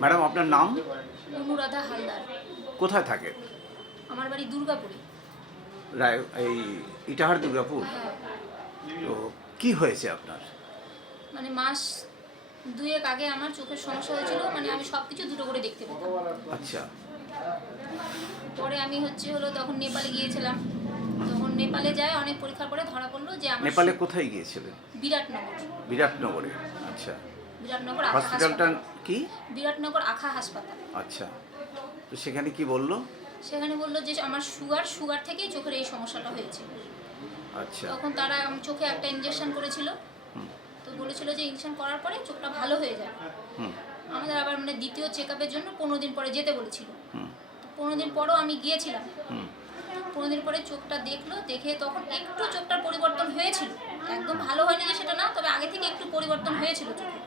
Madam আপনার নাম? অনুরাধা হালদার। কোথায় থাকেন? আমার বাড়ি দুর্গাপুরে। রায় এই ইটাহার দুর্গাপুর? হ্যাঁ, তো কি হয়েছে আপনার? মানে মাস দুয়েক আগে আমার চোখের সমস্যা হয়েছিল, মানে আমি সব কিছু দুটো করে দেখতে পেতাম। আচ্ছা। পরে আমি তখন নেপালে গিয়েছিলাম। তখন নেপালে যায় অনেক পরীক্ষার পরে ধরা পড়লো যে আমার নেপালে কোথায় গিয়েছিলেন? বিরাটনগর। বিরাটনগরে। আচ্ছা। বিরাটনগর আখা হসপিটালটা হাসপাতাল। কি? বিরাটনগর আখা হাসপাতাল। আচ্ছা। তো সেখানে কি বললো? সেখানে বললো যে আমার সুগার থেকেই চোখের এই সমস্যাটা হয়েছে। আচ্ছা। তখন তারা চোখে একটা ইনজেকশন করেছিল। হুম। তো বলেছিল যে ইনজেকশন করার পরে চোখটা ভালো হয়ে যাবে। হুম। আমাদের আবার মানে দ্বিতীয় চেক আপের জন্য 15 দিন পরে যেতে বলেছিল। হুম। তো 15 দিন পরও আমি গিয়েছিলাম। হুম। 15 দিন পরে চোখটা দেখে তখন একটু চোখটার পরিবর্তন হয়েছিল। একদম ভালো হয়নি যে সেটা না, তবে আগে থেকে একটু পরিবর্তন হয়েছিল চোখে।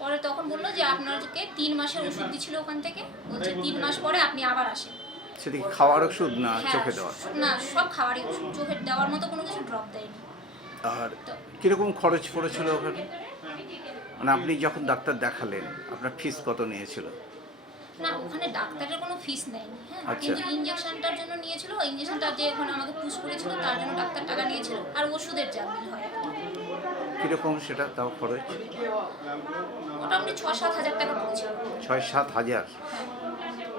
পরে তখন বললো যে আপনাকে 3 মাসের ওষুধ দিচ্ছিল ওখান থেকে, বলছে 3 মাস পরে আপনি আবার আসেন। সেটা কি খাওয়ার ওষুধ না হ্যাঁ, চোখে দেওয়ার? না সব খাওয়ারই ওষুধ, চোখের দেওয়ার মতো কোনো কিছু ড্রপ দেয়নি। আর তো কিরকম খরচ পড়েছিল ওখানে? মানে আপনি যখন ডাক্তার দেখালেন আপনার ফিস কত নিয়েছিল? না, ওখানে ডাক্তারের কোনো ফিস নেয়নি। হ্যাঁ, আচ্ছা। কিন্তু ইনজেকশনটার জন্য নিয়েছিল। ইনজেকশনটা যে ওখানে আমাকে পুশ করেছিল তার জন্য ডাক্তার টাকা নিয়েছিল, আর ওষুধের যা বিল হয়। কিরকম সেটা তাও খরচ? মোটামুটি 6-7 হাজার টাকা পড়েছিল। 6-7 হাজার হ্যাঁ।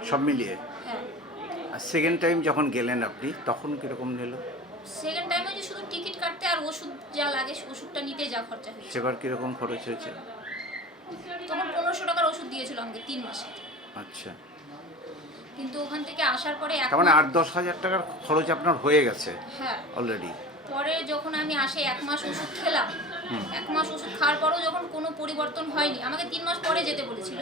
সব মিলিয়ে? হ্যাঁ, আর সেকেন্ড টাইম যখন গেলেন আপনি তখন কিরকম নিল? সেকেন্ড টাইমে যে শুধু টিকিট কাটতে আর ওষুধ যা লাগে ওষুধটা নিতে যা খরচা হয়েছে। সেবার কিরকম খরচ হয়েছে? তখন 1500 টাকার ওষুধ দিয়েছিল আমাকে 3 মাসে। আচ্ছা। কিন্তু ওখান থেকে আসার পরে তার মানে 8-10 হাজার টাকার খরচ আপনার হয়ে গেছে হ্যাঁ, অলরেডি। পরে যখন আমি আসে 1 মাস ওষুধ খেলাম। 1 মাস ওষুধ খাওয়ার পরেও যখন কোনো পরিবর্তন হয়নি, আমাকে 3 মাস পরে যেতে বলেছিল।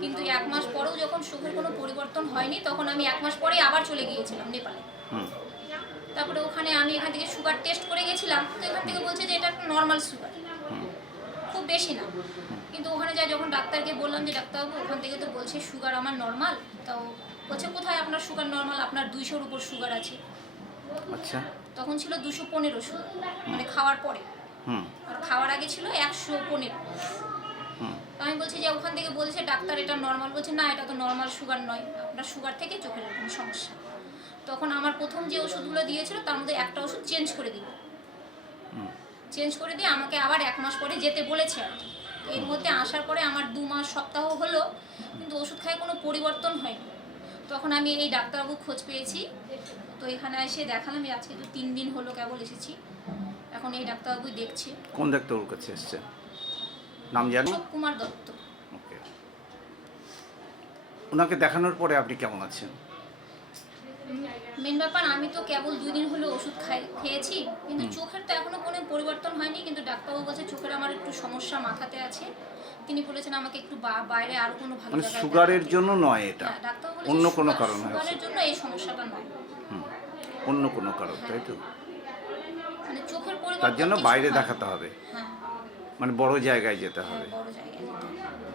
কিন্তু 1 মাস পরেও যখন চোখের কোনো পরিবর্তন হয়নি, তখন আমি 1 মাস পরেই আবার চলে গিয়েছিলাম নেপালে। হুম। তারপরে ওখানে আমি এখান থেকে সুগার টেস্ট করে গেছিলাম। তো এখান থেকে বলছে যে এটা একটা নর্মাল সুগার, খুব বেশি না। কিন্তু ওখানে যাই যখন ডাক্তারকে বললাম যে ডাক্তারবাবু ওখান থেকে তো বলছে সুগার আমার নর্মাল, তাও বলছে কোথায় আপনার সুগার নর্মাল, আপনার 200-র উপর সুগার আছে। আচ্ছা। তখন ছিল 215 সুগার, মানে খাওয়ার পরে। হুম। আর খাওয়ার আগে ছিল 115। হুম। আমি বলছি যে ওখান থেকে বলছে ডাক্তার এটা নর্মাল, বলছে না এটা তো নর্মাল সুগার নয়, আপনার সুগার থেকে চোখের এরকম সমস্যা। তখন আমার প্রথম যে ওষুধগুলো দিয়েছিল তার মধ্যে একটা ওষুধ চেঞ্জ করে দিল। চেঞ্জ করে দিয়ে আমাকে আবার 1 মাস পরে যেতে বলেছে আর কি। এর মধ্যে আসার পরে আমার 2 মাস সপ্তাহ হলো, কিন্তু ওষুধ খায় কোনো পরিবর্তন হয়নি। তখন আমি এই ডাক্তারবাবু খোঁজ পেয়েছি, তো এখানে এসে দেখালাম। আজকে তো 3 দিন হলো কেবল এসেছি। এখন এই ডাক্তারবাবুই দেখছে। কোন ডাক্তারের কাছে এসেছেন? নাম জানেন? অশোক কুমার দত্ত। ওকে। ওনাকে দেখানোর পরে আপনি কেমন আছেন? মেন ব্যাপার আমি তো কেবল 2 দিন হলো ওষুধ খেয়েছি, কিন্তু চোখের তো এখনো কোনো পরিবর্তন হয়নি। কিন্তু ডাক্তারবাবু বলছে চোখের আমার একটু সমস্যা মাথাতে আছে। তিনি বলেছেন আমাকে একটু বাইরে আরো কোনো ভালো মানে জায়গায় সুগারের দেখাতে। জন্য নয় এটা? হ্যাঁ, ডাক্তারবাবু বলেছে অন্য কোনো কারণ হয়েছে? সুগারের জন্য এই সমস্যাটা নয়। অন্য কোনো কারণ, তাই তো? মানে চোখের পরিবর্তন তার জন্য কিছু বাইরে হয়। দেখাতে হবে, হ্যাঁ, মানে বড় জায়গায় যেতে হ্যাঁ, হবে। বড় জায়গায় যেতে হবে।